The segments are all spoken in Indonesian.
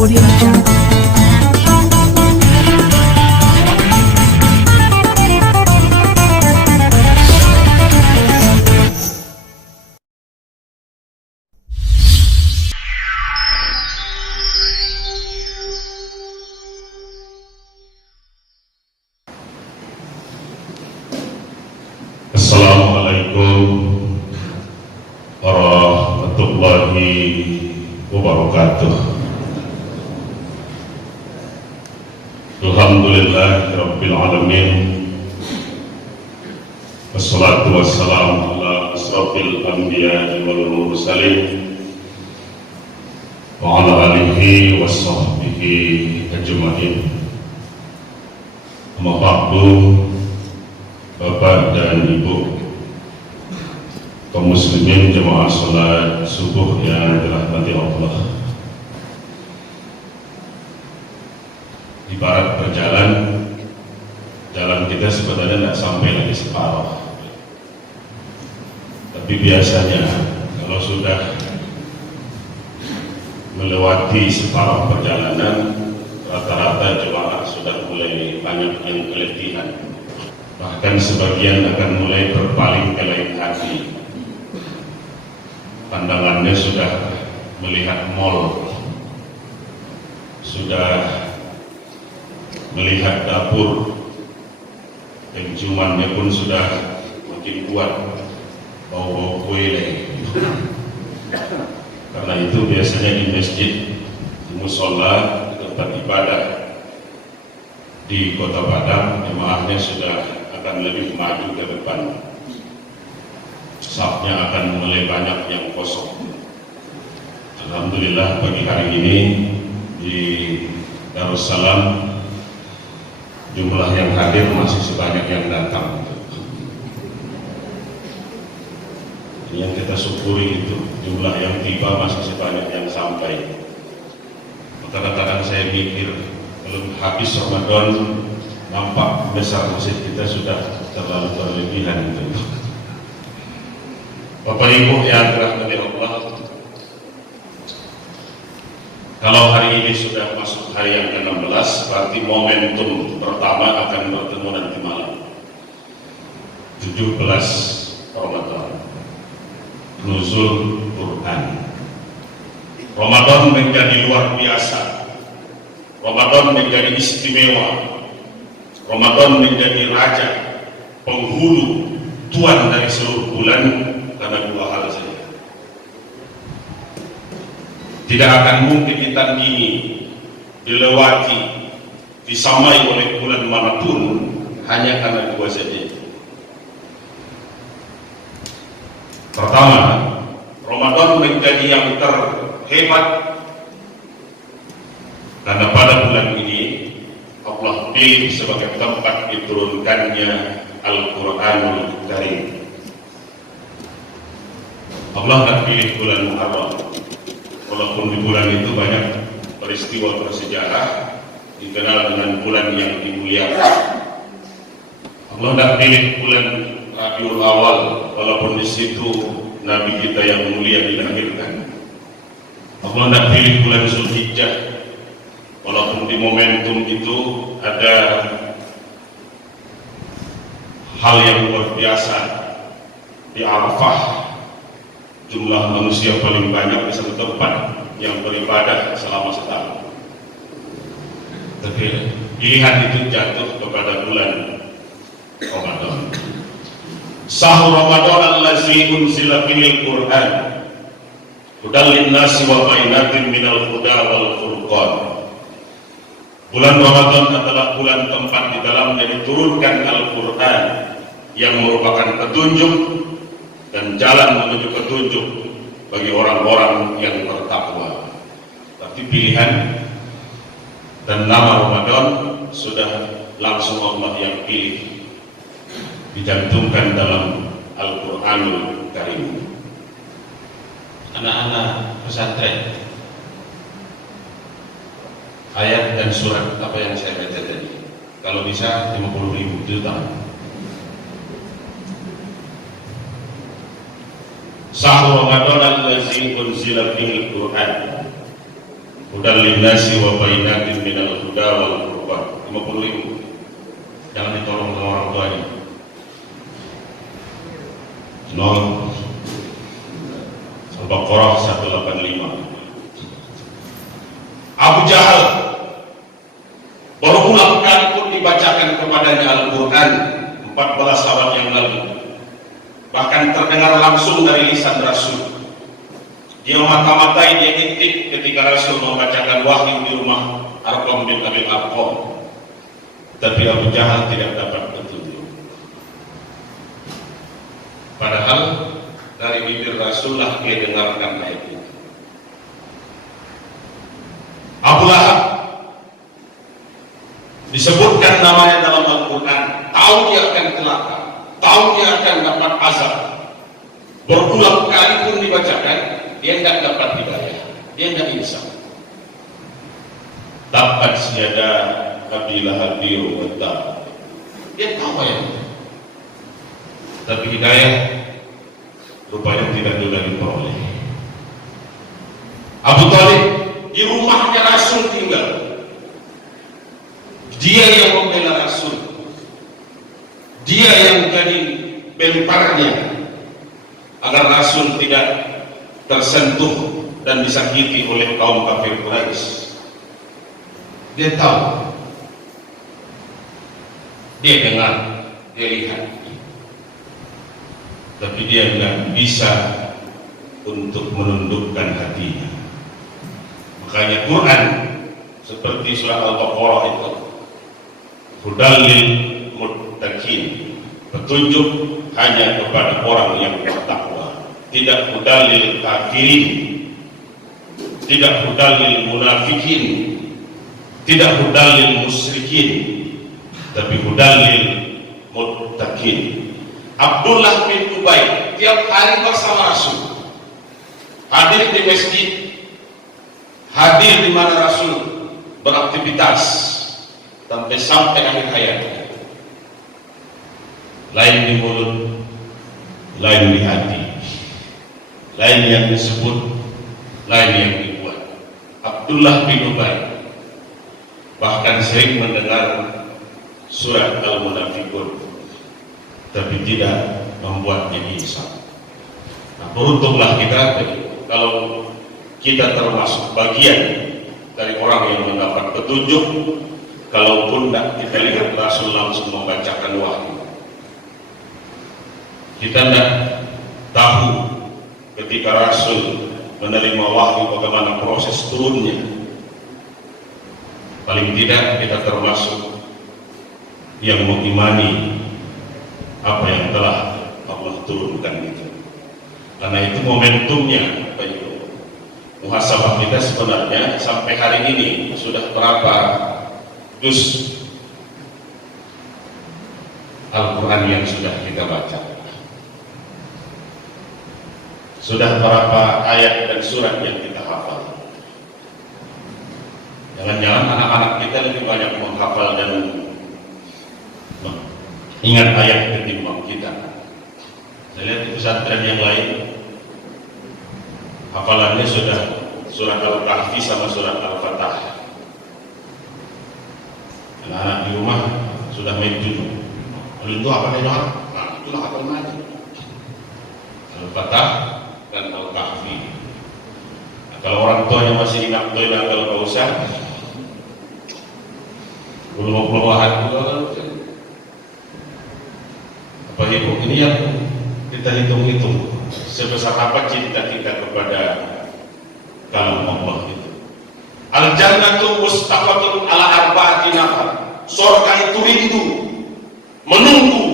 Audio Jungle. Assalamualaikum warahmatullahi wabarakatuh. Alhamdulillahirabbil alamin. Wassalatu wassalamu ala asrofil anbiya'i wal mursalin wa ala alihi washabbihi ajmain. Amma ba'du. Bapak dan Ibu kaum muslimin jemaah salat subuh yang dirahmati Allah. Ibarat berjalan, jalan kita sebenarnya tidak sampai lagi separuh. Tapi biasanya kalau sudah melewati separuh perjalanan, rata-rata jemaah sudah mulai banyak yang keletihan. Bahkan sebagian akan mulai berpaling ke lain hati. Pandangannya sudah melihat mal, sudah melihat dapur, penciumannya pun sudah makin kuat, bau-bau kue lagi. Karena itu biasanya di masjid, di musola, di tempat ibadah di Kota Padang, jemaahnya sudah akan lebih maju ke depan. Safnya akan mulai banyak yang kosong. Alhamdulillah pagi hari ini di Darussalam jumlah yang hadir masih sebanyak yang datang. Ini yang kita syukuri, itu jumlah yang tiba masih sebanyak yang sampai. Kadang-kadang saya mikir belum habis Ramadan nampak besar masjid kita sudah terlalu berlebihan itu. Bapak Ibu yang dirahmati Allah, kalau hari ini sudah masuk hari yang ke-16, berarti momentum pertama akan bertemu nanti malam 17 Ramadan, nuzul Quran. Ramadan menjadi luar biasa, Ramadan menjadi istimewa, Ramadan menjadi raja, penghulu, tuan dari seluruh bulan, karena dua hal saja. Tidak akan mungkin ditandingi, dilewati, disamai oleh bulan manapun hanya karena dua saja. Pertama, Ramadan menjadi yang terhebat karena pada bulan ini Allah pilih sebagai tempat diturunkannya Al-Quranul Karim. Allah tak pilih bulan Muharram, walaupun di bulan itu banyak peristiwa bersejarah dikenal dengan bulan yang dimuliakan. Allah tak pilih bulan Rabiul Awal, walaupun di situ Nabi kita yang mulia dilahirkan. Allah tak pilih bulan Zulhijjah, walaupun di momentum itu ada hal yang luar biasa. Di Arafah jumlah manusia paling banyak di satu tempat yang beribadah selama setahun. Tapi pilihan itu jatuh kepada bulan Ramadan. Sahur Ramadan allazi unzila fihil Qur'an hudal linnasi wa bainatin minal huda wal furqan. Bulan Ramadan adalah bulan tempat di dalamnya diturunkan Al-Quran yang merupakan petunjuk dan jalan menuju petunjuk bagi orang-orang yang bertakwa. Tapi pilihan dan nama Ramadan sudah langsung Allah yang pilih, dicantumkan dalam Al-Quranul Karim. Anak-anak pesantren, ayat dan surat apa yang saya baca tadi, kalau bisa 50.000 juta. Sahur Ramadan allazi unzila fihil Qur'an Hudal linnasi wa bainatin minal huda wal furqan. 50.000. Jangan ditolong sama orang tuanya. Nol. Al-Baqarah 185. Abu Jahal berulang kali pun dibacakan kepadanya Al-Quran 14 tahun yang lalu, bahkan terdengar langsung dari lisan Rasul. Dia mata-matai, dia intip ketika Rasul membacakan wahyu di rumah Arqam bin Abi Arqam, tapi Abu Jahal tidak dapat petunjuk. Padahal dari bibir Rasulullah dia dengarkan ayat itu. Abu Lahab disebutkan namanya dalam Al-Quran, tahu dia akan celaka, tahu dia akan dapat azab. Berulang kali pun dibacakan, dia tidak dapat hidayah, dia tidak insaf. Dapat siada Abi Lahab wa dia tahu ya, tapi hidayah rupanya tidak juga diperoleh. Abu Thalib di rumahnya Rasul tinggal, dia yang membela Rasul, dia yang jadi bemparnya agar Rasul tidak tersentuh dan disakiti oleh kaum kafir Quraisy. Dia tahu, dia dengar, dia lihat, tapi dia tidak bisa untuk menundukkan hatinya. Makanya Quran seperti surah Al-Baqarah itu, hudal lil muttaqin, petunjuk hanya kepada orang yang bertakwa, tidak hudal lil kafirin, tidak hudal lil munafikin, tidak hudal lil musyrikin, tapi hudal lil muttaqin. Abdullah bin Ubay tiap hari bersama Rasul, hadir di masjid, hadir di mana Rasul beraktivitas sampai akhir hayatnya. Lain di mulut, lain di hati, lain yang disebut, lain yang dibuat. Abdullah bin Ubay bahkan sering mendengar surat Al-Munafiqun, tapi tidak membuatnya insaf. Nah, beruntunglah kita kalau kita termasuk bagian dari orang yang mendapat petunjuk, kalaupun tidak kita lihat Rasul langsung membacakan wahyu. Kita tidak tahu ketika Rasul menerima wahyu bagaimana proses turunnya. Paling tidak kita termasuk yang mengimani apa yang telah Allah turunkan itu. Karena itu momentumnya, muhasabah kita sebenarnya sampai hari ini sudah berapa juz Al-Quran yang sudah kita baca, sudah berapa ayat dan surat yang kita hafal. Jangan-jangan anak-anak kita lebih banyak menghafal dan ingat ayat ketimbang kita. Saya lihat di pesantren yang lain hafalannya sudah surat Al-Kahfi sama surat Al-Fatah. Anak-anak di rumah sudah main judul. Lalu itu apa nih orang? Nah, itulah hafal aja. Al-Fatah dan Al-Kahfi. Nah, kalau orang tuanya masih ingat doa kalau nggak usah, belum apa ibu ini yang kita hitung-hitung sebesar apa cinta kita kepada kalam Allah itu. Al-jannatu mustaqatun ala arba'ati nafar. Surga itu rindu, menunggu,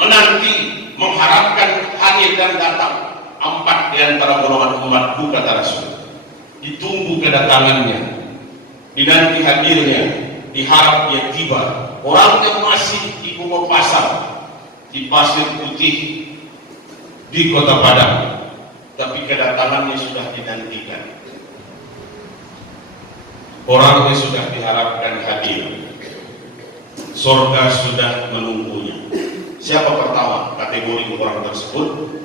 menanti, mengharapkan hadir dan datang 4 di antara golongan umatku, kata Rasul. Ditunggu kedatangannya, dinanti hadirnya, diharap dia tiba. Orang yang masih di Bukit Pasar, di Pasir Putih, di Kota Padang, tapi kedatangannya sudah dinantikan. Orangnya sudah diharapkan hadir. Surga sudah menunggunya. Siapa pertama kategori orang tersebut?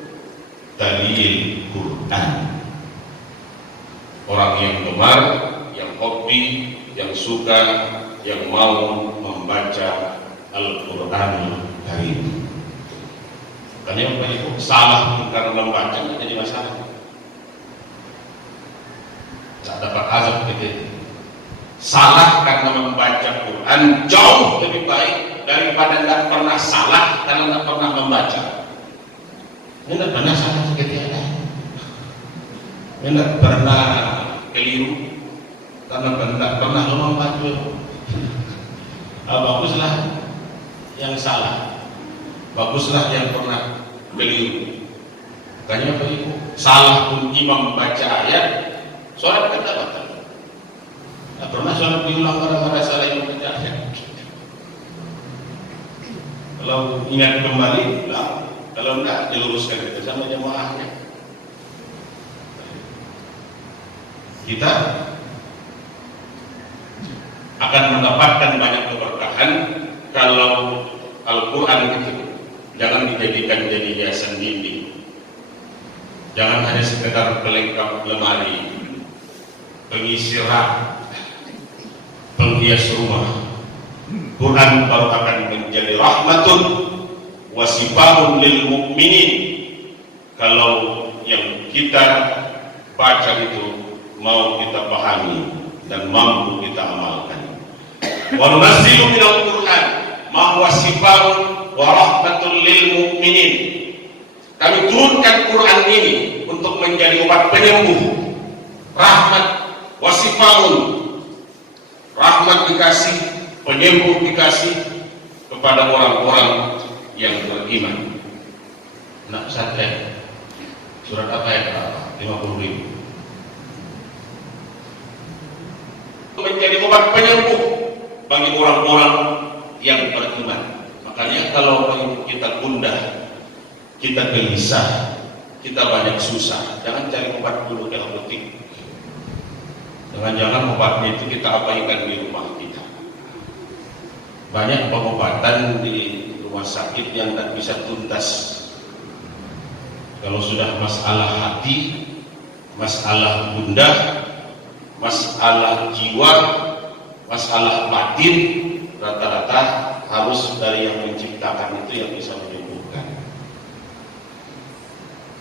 Talil Quran. Orang yang gemar yang hobi, yang suka, yang mau membaca Al-Quran Karim. Karena Bapak Ibu salah karena membaca tidak jadi masalah. Tak dapat azab gitu. Salah karena membaca Quran jauh lebih baik daripada tidak pernah salah karena tidak pernah membaca. Ini tidak pernah salah seketika. Ini tidak pernah keliru karena tidak pernah membaca. Baguslah yang salah, baguslah yang pernah keliru. Makanya Bapak Ibu, salah pun imam membaca ayat, sholat kata batal. Tidak pernah sholat diulang gara-gara salah imam membaca ayat. Kalau ingat kembali, ulang. Kalau enggak, diluruskan kita sama jamaahnya. Kita akan mendapatkan banyak keberkahan kalau Al-Quran itu jangan dijadikan jadi hiasan dinding, jangan hanya sekedar pelengkap lemari, pengisi rak, penghias rumah. Quran baru akan menjadi rahmatun wasifahun lil mu'minin kalau yang kita baca itu mau kita pahami dan mampu kita amalkan. Wa nunazzilu minal Qur'an ma huwa shifa'un wa rahmatun lil mu'minin. Kami turunkan Quran ini untuk menjadi obat penyembuh, rahmat, wa shifa'un, rahmat dikasih, penyembuh dikasih kepada orang-orang yang beriman. Nak pesantren surat apa ya Pak? 50.000 menjadi obat penyembuh bagi orang-orang yang beriman. Makanya kalau kita gundah, kita gelisah, kita banyak susah, jangan cari obat dulu ke apotek. Jangan-jangan obatnya itu kita abaikan di rumah kita. Banyak pengobatan di rumah sakit yang tidak bisa tuntas. Kalau sudah masalah hati, masalah gundah, masalah jiwa, masalah batin, rata-rata harus dari yang menciptakan itu yang bisa menyembuhkan.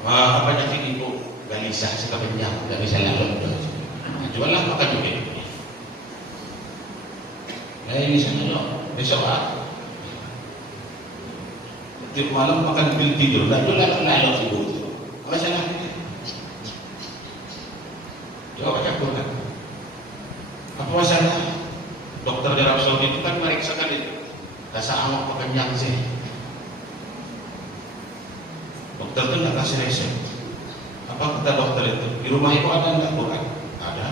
Wah, apa penyakit ibu? Gelisah, suka kenyang, tidak bisa lalu. Jualah makan juga. Ini sana besok tiap malam makan pil tidur, dan jualah lalu tidur. Masalah ini. Coba campurkan. Apa masalah? Dokter di Arab Saudi itu kan meriksa kali rasa awak kenyang sih. Dokter itu nggak kasih resep. Apa kata dokter itu? Di rumah ibu ada nggak Quran? Ada.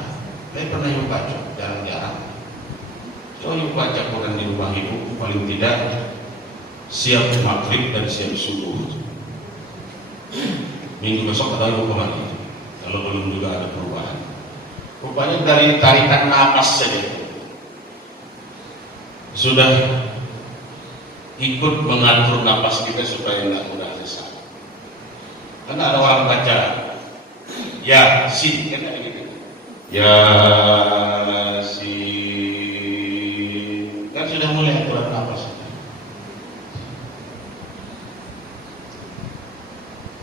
Saya pernah ibu baca, jarang-jarang. Coba ibu baca Quran di rumah ibu, paling tidak siap maghrib dan siap subuh. Minggu besok ada ibu kemana? Kalau belum juga ada perubahan. Rupanya dari tarikan napas saja sudah ikut mengatur napas kita supaya tidak mudah sesak. Karena ada orang baca ya si kan gitu. Ya si kan sudah mulai aturan napas.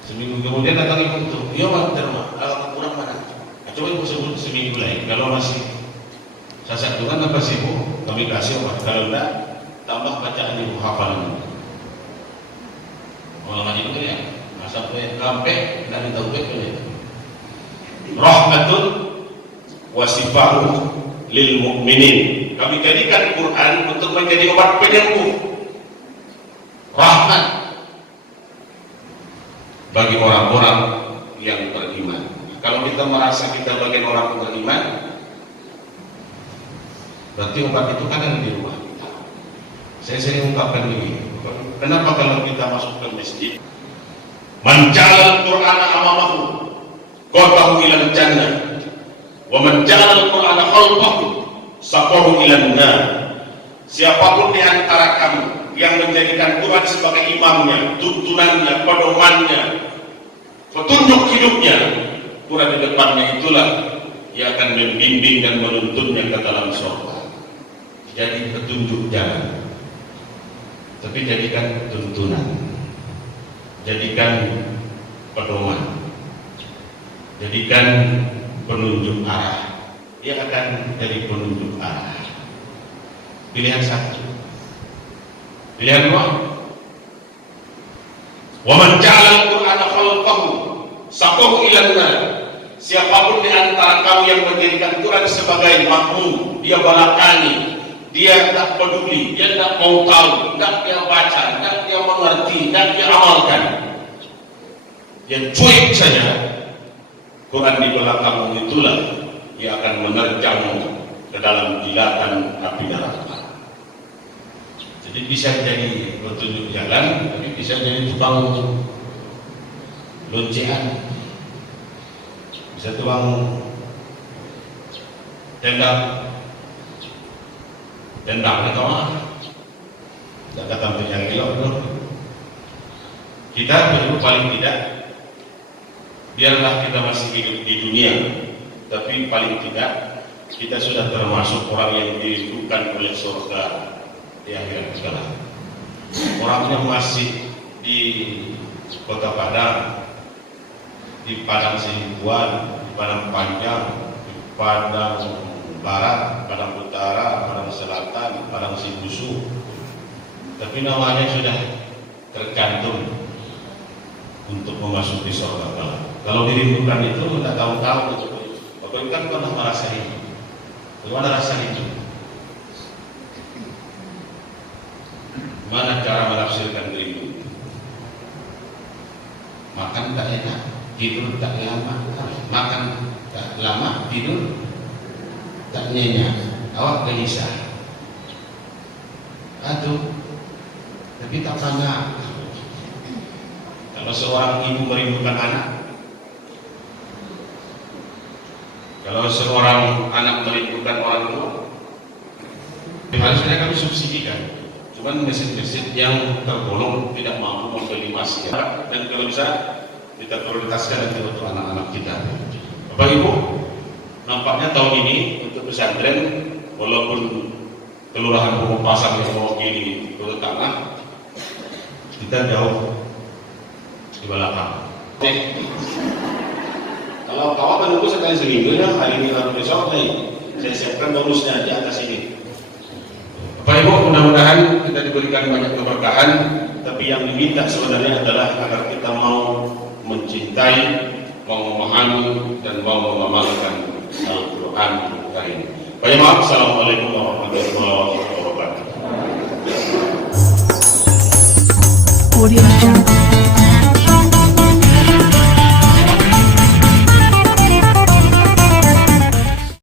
Seminggu kemudian datang ibu itu, iya Pak, kalau kurang mana? Coba ibu sebut seminggu lain. Kalau masih saya satukan apa sih ibu? Kami kasih obat. Kalau enggak, tambah bacaan ibu hafalan. Kalau ngaji itu ya, sampai tidak ditahu betul ya. Rahmatun wasifahun lil mu'minin. Kami jadikan Quran untuk menjadi obat penyembuh, rahmat bagi orang-orang yang beriman. Kalau kita merasa kita bagian orang beriman, berarti obat itu kan ada di rumah kita. Saya sering ungkapkan begini, kenapa kalau kita masuk ke masjid, man ja'ala al-Qur'ana amamahu qatahu ila al-jannah wa man ja'ala al-Qur'ana khalfahu saqahu ila an-nar. Siapapun di antara kamu yang menjadikan Quran sebagai imamnya, tuntunannya, pedomannya, petunjuk hidupnya, Quran di depannya itulah Ia akan membimbing dan menuntunnya ke dalam surga. Jadi petunjuk jalan, tapi jadikan tuntunan, jadikan pedoman, jadikan penunjuk arah. Ia akan jadi penunjuk arah. Pilihan satu. Pilihan dua. Wa man ja'ala al-Qur'ana khalqahu saqahu ila an-nar. Siapapun di antara kamu yang menjadikan Quran sebagai makmum, dia balakangi, dia tak peduli, dia tak mau tahu, tak dia baca, tak dia mengerti, tak dia amalkan, dia cuek saja. Quran di belakangmu itulah dia akan menerjangmu ke dalam jilatan api neraka. Jadi bisa jadi petunjuk jalan, tapi bisa jadi tukang loncean, bisa tukang tendang atau apa? Tidak kata yang elok. Kita perlu paling tidak, biarlah kita masih hidup di dunia, tapi paling tidak kita sudah termasuk orang yang dirindukan oleh surga di akhirat segala. Orang yang masih di Kota Padang, di Padang Sibuan, di Padang Panjang, di Padang Barat, Padang Utara, Padang Selatan, Padang Sibusu, tapi namanya sudah tercantum untuk memasuki surga. Kalau dirindukan itu tidak tahu-tahu itu. Bapak kan pernah merasa itu. Bagaimana rasa itu? Mana cara menafsirkan rindu? Makan tak enak, tidur tak lama. Makan tak lama, tidur tak nyenyak. Awak gelisah. Aduh, tapi tak banyak. Kalau seorang ibu merindukan anak, kalau seorang anak merindukan orang tua, harusnya kami subsidikan. Cuman mesin-mesin yang tergolong tidak mampu membeli masker, dan kalau bisa kita prioritaskan untuk anak-anak kita. Bapak Ibu, nampaknya tahun ini untuk pesantren, walaupun Kelurahan Pokok Pasang yang mewakili Kota Tengah, kita jauh di belakang. Kalau kawan menunggu sekali seminggu ya, hari ini lalu besok nih, saya siapkan bonusnya di atas ini. Bapak Ibu, mudah-mudahan kita diberikan banyak keberkahan, tapi yang diminta sebenarnya adalah agar kita mau mencintai, mau memahami, dan mau mengamalkan Al-Quran Karim. Banyak maaf. Assalamualaikum warahmatullahi wabarakatuh.